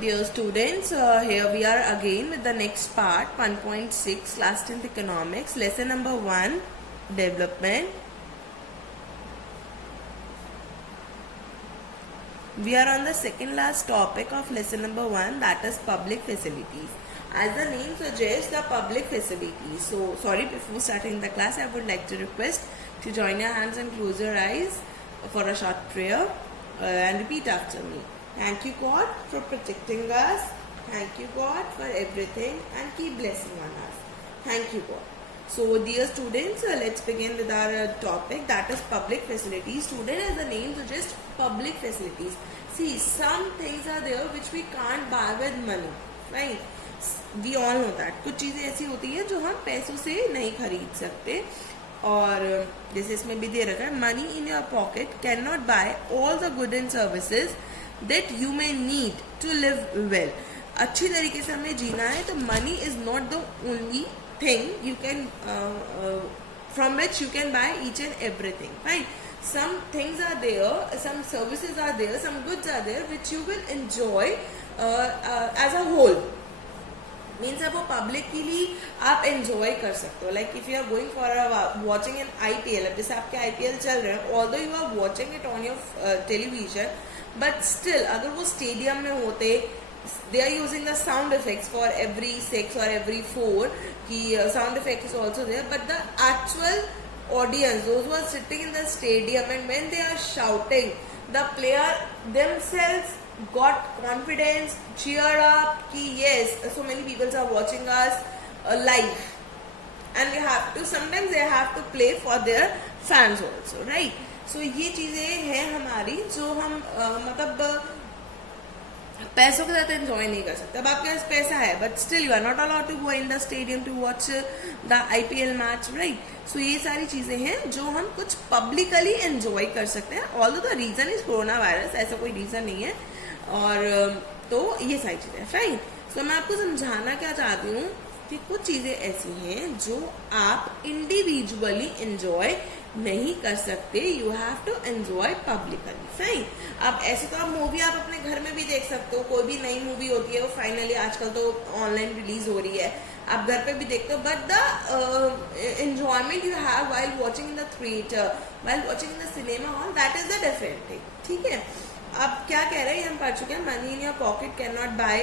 Dear students, here we are again with the next part 1.6 class 10th economics, lesson number 1, development. We are on the second last topic of lesson number 1, that is public facilities. As the name suggests, the public facilities. So sorry, before starting the class I would like to request to join your hands and close your eyes for a short prayer and repeat after me. Thank you God for protecting us. Thank you God for everything and keep blessing on us. Thank you God. So dear students, let's begin with our topic, that is public facilities. Student, as the name suggests, public facilities. See, some things are there which we can't buy with money, right? We all know that. कुछ चीज़ें ऐसी होती हैं जो हम पैसों से नहीं खरीद सकते, और जैसे इसमें भी दे रखा है, money in your pocket can not buy all the good and services that you may need to live well. अच्छी तरीके से हमें जीना है तो money is not the only thing you can from which you can buy each and everything, right? Some things are there, some services are there, some goods are there which you will enjoy as a whole. Means आप वो publicly आप enjoy कर सकते हो. Like if you are going for watching an IPL, अब जैसे आपके IPL चल रहे हैं, although you are watching it on your television, but still अगर वो स्टेडियम में होते, they are using the sound effects for every 6 or every 4 कि sound effect is also there, but the actual audience, those who are sitting in the stadium, and when they are shouting, the player themselves got confidence, cheered up ki yes, so many people are watching us live, and we have to, sometimes they have to play for their fans also, right? So ये चीजें हैं हमारी जो हम मतलब पैसों के साथ एंजॉय नहीं कर सकते. अब आपके पास पैसा है but still you are not allowed to go in the stadium to watch the IPL match, right? So ये सारी चीजें हैं जो हम कुछ पब्लिकली एंजॉय कर सकते हैं. Although the reason is corona virus, ऐसा कोई रीजन नहीं है. और तो ये सारी चीजें, राइट? सो मैं आपको समझाना क्या चाहती हूँ कि कुछ चीजें ऐसी हैं जो आप इंडिविजुअली एंजॉय नहीं कर सकते, you have to enjoy publicly, fine. अब ऐसे तो आप मूवी आप अपने घर में भी देख सकते हो, कोई भी नई मूवी होती है वो फाइनली आजकल तो ऑनलाइन रिलीज हो रही है, आप घर पे भी देखते हो, but the enjoyment you have while watching in the theatre, while watching in the cinema hall, that is the different thing, ठीक है? अब क्या कह रहे हैं, हम पढ़ चुके हैं, money in your pocket can not buy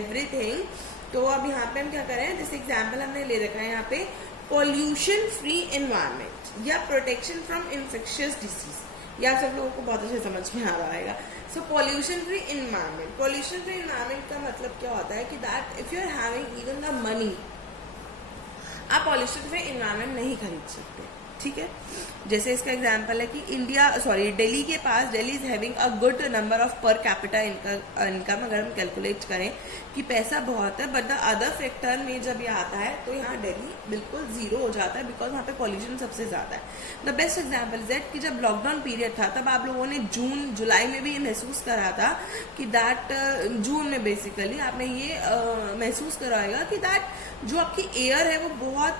everything. तो अब यहाँ पे हम क्या कर रहे हैं, जैसे एग्जाम्पल हमने ले रखा है यहाँ पे, पॉल्यूशन फ्री एनवायरमेंट या प्रोटेक्शन फ्रॉम इन्फेक्शियस डिसीज. या सब लोगों को बहुत अच्छे समझ में आ रहा है. So pollution free environment, pollution free environment का मतलब क्या होता है कि that if you are having even the money, आप पॉल्यूशन फ्री एनवायरमेंट नहीं खरीद सकते, ठीक है? जैसे इसका एग्जांपल है कि दिल्ली के पास, Delhi is having a good number of per capita income. अगर हम कैलकुलेट करें कि पैसा बहुत है, बट द अदर फैक्टर में जब ये आता है तो यहाँ दिल्ली बिल्कुल जीरो हो जाता है, बिकॉज वहाँ पे पॉल्यूशन सबसे ज्यादा है. The best example is that कि जब लॉकडाउन पीरियड था तब आप लोगों ने जून जुलाई में भी ये महसूस करा था कि दैट जून में बेसिकली आपने ये महसूस कराएगा कि दैट जो आपकी एयर है वो बहुत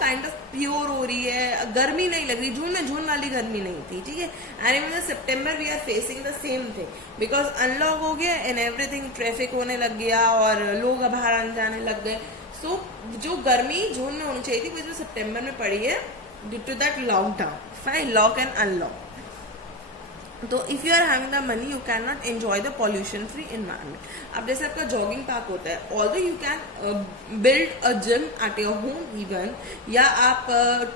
काइंड ऑफ प्योर हो रही है, गर्मी नहीं लग रही. जून में जून वाली गर्मी नहीं थी, ठीक है? And even September we are facing the same thing, because unlock हो गया एंड एवरीथिंग, ट्रैफिक होने लग गया और लोग बाहर आने जाने लग गए. सो जो गर्मी जून में होनी चाहिए थी वो जो सितंबर में पड़ी है due to that lockdown, fine, lock and unlock. तो if you are having the money you can not enjoy the pollution free environment. अब जैसे आपका जॉगिंग पार्क होता है, although you can build a gym at your home even, या आप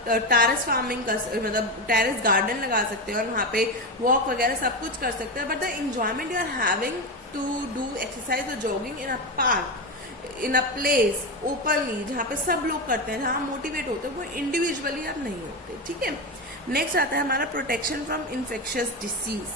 terrace farming कर, मतलब टेरेस गार्डन लगा सकते हो और वहाँ पे वॉक वगैरह सब कुछ कर सकते हैं. But the enjoyment you are having to do exercise और jogging in a park, in a place openly, जहाँ पे सब लोग करते हैं, जहाँ मोटिवेट होते हैं, वो इंडिविजुअली आप नहीं होते, ठीक है? नेक्स्ट आता है हमारा protection from infectious disease,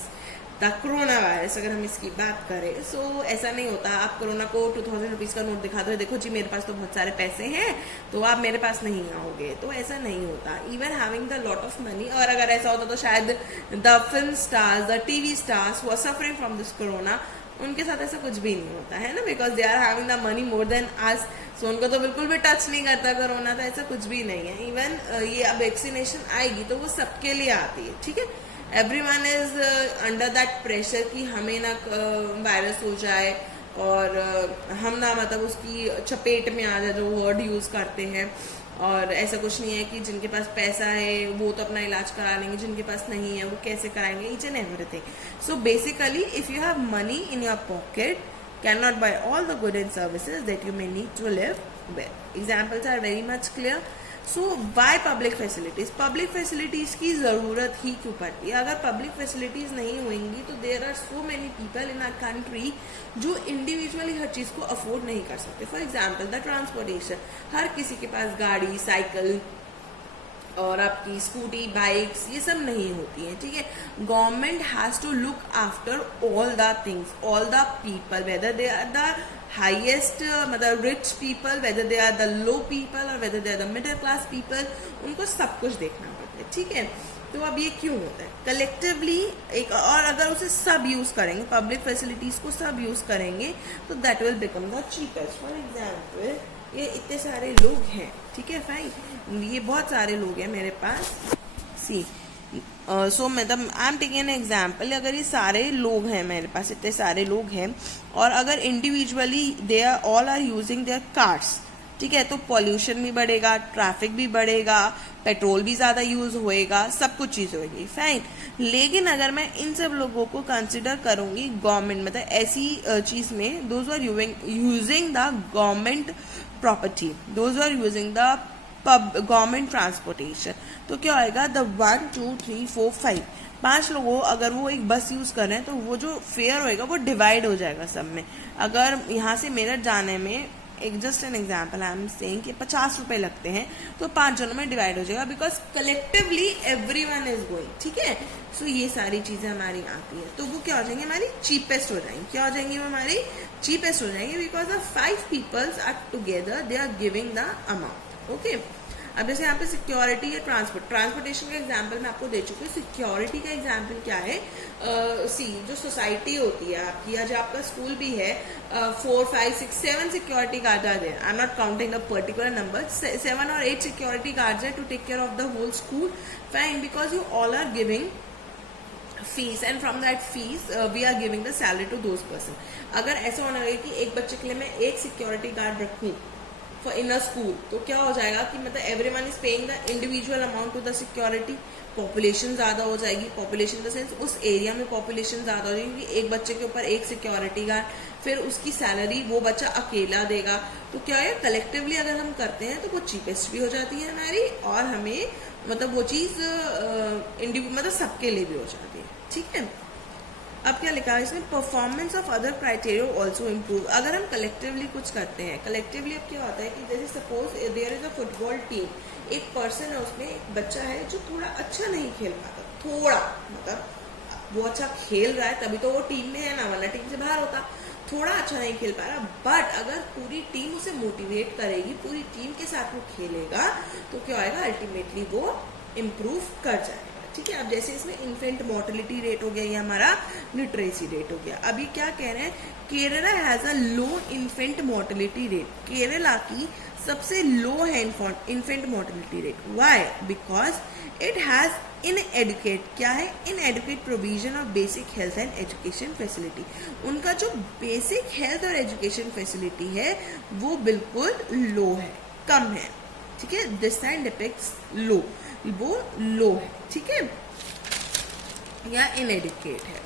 the corona virus. अगर हम इसकी बात करें, सो ऐसा नहीं होता आप कोरोना को 2000 रुपीज का नोट दिखा दो, देखो जी मेरे पास तो बहुत सारे पैसे हैं तो आप मेरे पास नहीं आओगे, तो ऐसा नहीं होता. Even having the lot of money, और अगर ऐसा होता तो शायद the film stars, the TV stars who are suffering from this corona, उनके साथ ऐसा कुछ भी नहीं होता है ना, because they are having the money more than us. So उनको तो बिल्कुल भी टच नहीं करता कोरोना, तो ऐसा कुछ भी नहीं है. इवन ये अब वैक्सीनेशन आएगी तो वो सबके लिए आती है, ठीक है? Everyone is under that pressure कि हमें ना वायरस हो जाए, और हम ना मतलब उसकी चपेट में आ जाए जो वर्ड यूज करते हैं। और ऐसा कुछ नहीं है कि जिनके पास पैसा है वो तो अपना इलाज करा लेंगे, जिनके पास नहीं है वो कैसे कराएंगे, each and everything. So basically if you have money in your pocket, cannot buy all the goods and services that you may need to live well. Examples are very much clear. So why public facilities? Public facilities की ज़रूरत ही क्यों पड़ती है? अगर public facilities नहीं होंगी तो there are so many people in our country जो individually हर चीज़ को afford नहीं कर सकते. For example, the transportation. हर किसी के पास गाड़ी, साइकिल और आपकी स्कूटी, बाइक्स ये सब नहीं होती हैं, ठीक है। Government has to look after all the things, all the people, whether they are the highest मतलब rich people, whether they are the low people और whether they are the middle class people, उनको सब कुछ देखना पड़ता है, ठीक है। तो अब ये क्यों होता है? कलेक्टिवली एक, और अगर उसे सब यूज करेंगे, पब्लिक फैसिलिटीज को सब यूज करेंगे तो that will become the cheapest. For example ये इतने सारे लोग हैं, ठीक है, फाइन, ये बहुत सारे लोग हैं मेरे पास। सी सो मतलब I am taking an example, अगर ये सारे लोग हैं मेरे पास, इतने सारे लोग हैं, और अगर individually they are all are using their cars, ठीक है, तो पॉल्यूशन भी बढ़ेगा, ट्रैफिक भी बढ़ेगा, पेट्रोल भी ज्यादा यूज होएगा, सब कुछ चीज होगी, फाइन। लेकिन अगर मैं इन सब लोगों को कंसिडर करूंगी गवर्नमेंट, मतलब ऐसी चीज में, those are using the government property, those are using the government transportation, तो क्या होएगा, द 1 2 3 4 5 5 लोगों अगर वो एक बस यूज कर रहे हैं तो वो जो फेयर होएगा वो डिवाइड हो जाएगा सब में। अगर यहाँ से मेरठ जाने में एक just an example I am saying कि 50 रुपए लगते हैं तो 5 जनों में डिवाइड हो जाएगा, because collectively everyone is going, ठीक है। सो ये सारी चीजें हमारी आती है, तो वो क्या हो जाएंगी, हमारी चीपेस्ट हो जाएंगी। क्या हो जाएंगी? वो हमारी चीपेस्ट हो जाएंगी, because the 5 peoples are together, they are giving the amount, okay. अब जैसे यहाँ पे सिक्योरिटी या ट्रांसपोर्टेशन का एग्जाम्पल मैं आपको दे चुकी हूँ। सिक्योरिटी का एग्जाम्पल क्या है? जो सोसाइटी होती है आपकी, या जो आपका स्कूल भी है, 4 5 6 7 security guard are there, I am not counting the particular number, 7 or 8 security guards है to take care of the whole school, fine, because you all are giving fees and from that fees we are giving the salary to those person. अगर ऐसा होना है कि एक बच्चे के लिए मैं एक सिक्योरिटी गार्ड रखूं इन अ स्कूल, तो क्या हो जाएगा कि मतलब everyone is paying the individual amount to the security, population ज्यादा हो जाएगी, पॉपुलेशन द सेंस उस एरिया में पॉपुलेशन ज्यादा हो जाएगी, एक बच्चे के ऊपर एक सिक्योरिटी गार्ड, फिर उसकी सैलरी वो बच्चा अकेला देगा, तो क्या है, कलेक्टिवली अगर हम करते हैं तो वो चीपेस्ट भी हो जाती है हमारी, और हमें मतलब वो चीज मतलब सबके लिए भी हो जाती है, ठीक है। अब क्या लिखा है इसमें, performance of other criteria also improve. अगर हम कलेक्टिवली कुछ करते हैं, कलेक्टिवली अब क्या होता है कि जैसे suppose there is a football team, एक पर्सन है उसमें, एक बच्चा है जो थोड़ा अच्छा नहीं खेल पाता, थोड़ा मतलब वो अच्छा खेल रहा है तभी तो वो टीम में है ना, वाला टीम से बाहर होता, थोड़ा अच्छा नहीं खेल पा रहा, बट अगर पूरी टीम उसे मोटिवेट करेगी, पूरी टीम के साथ वो खेलेगा, तो क्या होगा, अल्टीमेटली वो इम्प्रूव कर जाएगा, ठीक है। अब जैसे इसमें इन्फेंट मोर्टेलिटी रेट हो गया, ये हमारा लिटरेसी रेट हो गया। अभी क्या कह रहे हैं, Kerala has a low infant mortality rate, Kerala की सबसे लो है infant mortality rate, why? Because it has inadequate, क्या है, inadequate provision of basic health and education facility. उनका जो बेसिक हेल्थ और एजुकेशन फैसिलिटी है वो बिल्कुल लो है, कम है, ठीक है। दिस साइन डिपिक्ट्स लो, वो लो है, ठीक है, या इनएडुकेट है,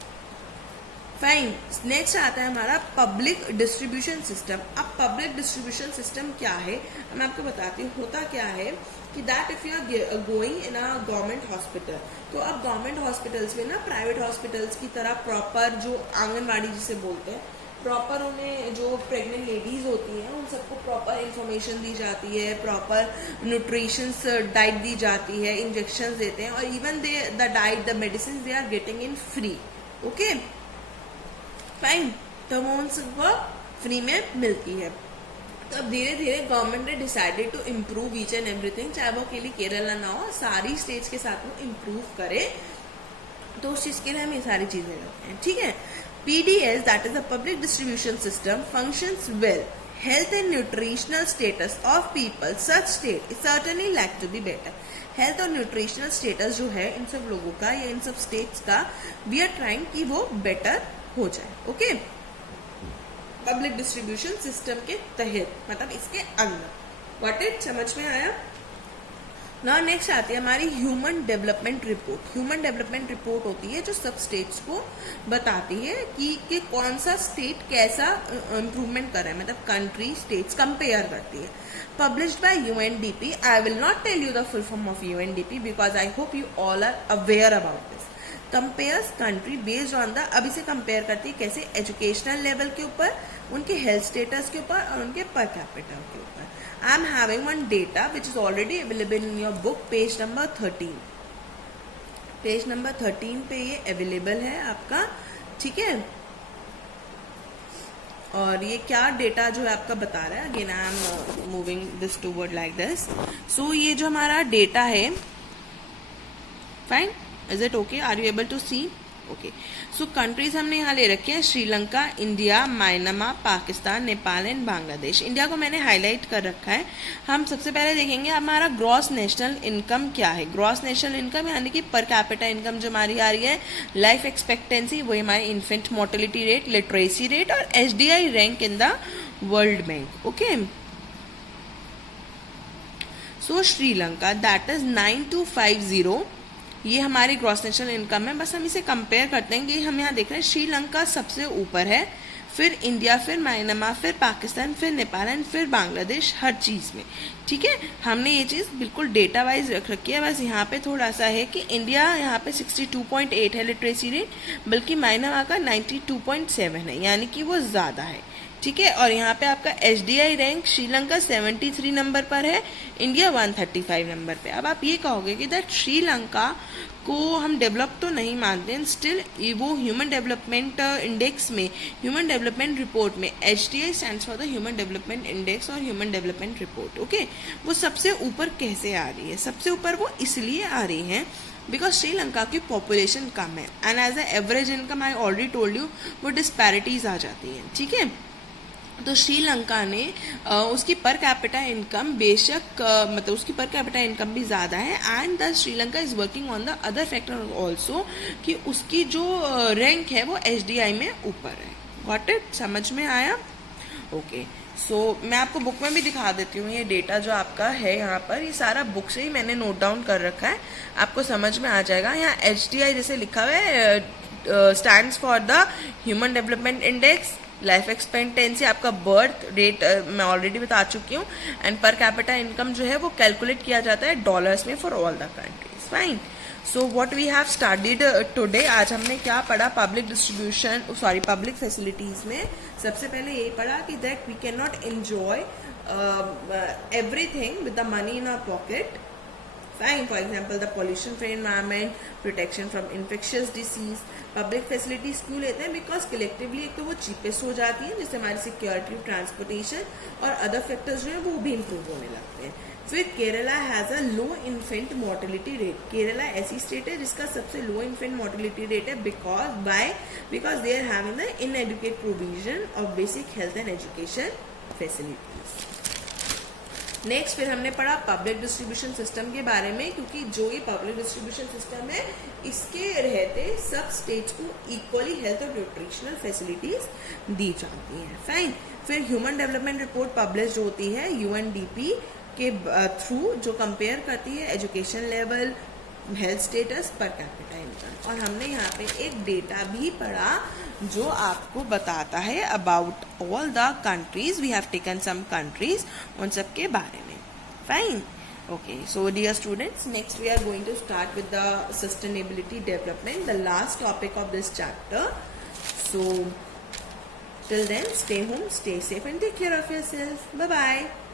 फाइन। नेक्स्ट आता है हमारा पब्लिक डिस्ट्रीब्यूशन सिस्टम। अब पब्लिक डिस्ट्रीब्यूशन सिस्टम क्या है, मैं आपको बताती हूँ। होता क्या है कि that if you are going in a government hospital, तो अब गवर्नमेंट हॉस्पिटल्स में ना प्राइवेट हॉस्पिटल्स की तरह प्रॉपर जो आंगनबाड़ी जिसे बोलते हैं, प्रॉपर उन्हें जो प्रेग्नेंट लेडीज होती हैं उन सबको प्रॉपर इंफॉर्मेशन दी जाती है, प्रॉपर न्यूट्रिशंस डाइट दी जाती है, इंजेक्शन देते हैं, और even the diet, the medicine they are getting in free, okay, fine. तो वो उन सबको फ्री में मिलती है। तो अब धीरे धीरे गवर्नमेंट ने decided to improve each and everything, चाहे वो के लिए केरला ना हो, सारी स्टेट्स के साथ वो इम्प्रूव करे, तो उस चीज के लिए हम ये सारी चीजें करते हैं, ठीक है। PDS, that is a public distribution system, functions well. Health and nutritional status of people such state is certainly like to be better. Health और nutritional status जो है इन सब लोगों का या इन सब states का, we are trying कि वो better हो जाए, okay? पब्लिक डिस्ट्रीब्यूशन सिस्टम के तहत, मतलब इसके अंदर। व्हाट इट, समझ में आया? ना नेक्स्ट आती है हमारी human development report. Human development report होती है जो सब स्टेट्स को बताती है कि कौन सा स्टेट कैसा इम्प्रूवमेंट कर रहा है, मतलब कंट्री स्टेट्स कंपेयर करती है। Published by UNDP. I will not tell you the full form of UNDP because I hope you all are aware about this. Compares country based on the, अब इसे compare करती है कैसे, educational level के ऊपर, उनके हेल्थ स्टेटस के ऊपर और उनके पर कैपिटल के ऊपर। I am having one data which is already available in your book, page number 13। Page number 13 पे ये अवेलेबल है आपका, ठीक है। और ये क्या डेटा जो है आपका बता रहा है, again I am moving this toward like this. So ये जो हमारा डेटा है, fine, is it okay, are you able to see? Okay, so countries हमने यहाँ ले रखे हैं Sri Lanka, India, Myanmar, Pakistan, Nepal and Bangladesh. India को मैंने हाईलाइट कर रखा है। हम सबसे पहले देखेंगे हमारा ग्रॉस नेशनल इनकम क्या है। ग्रॉस नेशनल इनकम यानी कि पर कैपिटा इनकम जो हमारी आ रही है, लाइफ एक्सपेक्टेंसी, वही हमारी infant mortality rate, literacy rate और HDI rank in the world bank. Okay, so Sri Lanka that is 9250, ये हमारी ग्रॉस नेशनल इनकम है। बस हम इसे कंपेयर करते हैं कि हम यहाँ देख रहे हैं श्रीलंका सबसे ऊपर है, फिर इंडिया, फिर म्यांमार, फिर पाकिस्तान, फिर नेपाल एंड फिर बांग्लादेश, हर चीज़ में, ठीक है। हमने ये चीज़ बिल्कुल डेटा वाइज रख रखी है। बस यहाँ पे थोड़ा सा है कि इंडिया यहाँ पे 62.8 है लिटरेसी रेट, बल्कि म्यांमार का 92.7 है, यानी कि वो ज़्यादा है, ठीक है। और यहाँ पे आपका HDI रैंक श्रीलंका 73 नंबर पर है, इंडिया 135 नंबर पे। अब आप ये कहोगे कि दैट श्रीलंका को हम डेवलप तो नहीं मानते हैं, स्टिल वो ह्यूमन डेवलपमेंट इंडेक्स में, ह्यूमन डेवलपमेंट रिपोर्ट में, HDI stands for the human development index और ह्यूमन डेवलपमेंट रिपोर्ट, ओके, वो सबसे ऊपर कैसे आ रही है? सबसे ऊपर वो इसलिए आ रही है बिकॉज श्रीलंका की पॉपुलेशन कम है and as a average income I already told you वो डिस्पैरिटीज आ जाती हैं, ठीक है। तो श्रीलंका ने उसकी पर कैपिटा इनकम बेशक मतलब उसकी पर कैपिटा इनकम भी ज़्यादा है and the Sri Lanka is working on the other factor also कि उसकी जो रैंक है वो HDI में ऊपर है। गॉट इट, समझ में आया? ओके, सो मैं आपको बुक में भी दिखा देती हूँ ये डेटा जो आपका है यहाँ पर, ये सारा बुक से ही मैंने नोट डाउन कर रखा है, आपको समझ में आ जाएगा। यहाँ HDI जैसे लिखा हुआ है stands for the human development index, life expectancy, आपका बर्थ रेट मैं ऑलरेडी बता चुकी हूँ, एंड पर कैपिटा इनकम जो है वो कैलकुलेट किया जाता है डॉलर्स में for all the countries. Fine, so what we have studied today, आज हमने क्या पढ़ा? Public distribution, sorry public facilities में सबसे पहले यही पढ़ा कि that we can not enjoy everything with the money in our pocket. Fine, for example the pollution free environment, protection from infectious disease, public facilities क्यों लेते हैं? बिकॉज कलेक्टिवली एक तो वो चीपेस्ट हो जाती है, जिससे हमारी सिक्योरिटी, ट्रांसपोर्टेशन और अदर फैक्टर्स जो है वो भी इम्प्रूव होने लगते हैं। फिर Kerala has a low infant mortality rate. Kerala ऐसी स्टेट है जिसका सबसे लो इन्फेंट मोर्टेलिटी रेट है because they are having the inadequate provision of basic health and education facilities. Next फिर हमने पढ़ा पब्लिक डिस्ट्रीब्यूशन सिस्टम के बारे में, क्योंकि जो ये पब्लिक डिस्ट्रीब्यूशन सिस्टम है इसके रहते सब स्टेट्स को इक्वली हेल्थ और न्यूट्रिशनल फैसिलिटीज दी जाती हैं। फाइन, फिर ह्यूमन डेवलपमेंट रिपोर्ट पब्लिश होती है UNDP के थ्रू, जो कंपेयर करती है एजुकेशन लेवल, हेल्थ स्टेटस, पर कैपिटा इनकम। और हमने यहाँ पे एक डेटा भी पढ़ा जो आपको बताता है about all the countries, we have taken some countries, उन सब के बारे में। Fine, okay, so dear students, next we are going to start with the sustainability development, the last topic of this chapter. So till then, stay home, stay safe and take care of yourself. Bye bye.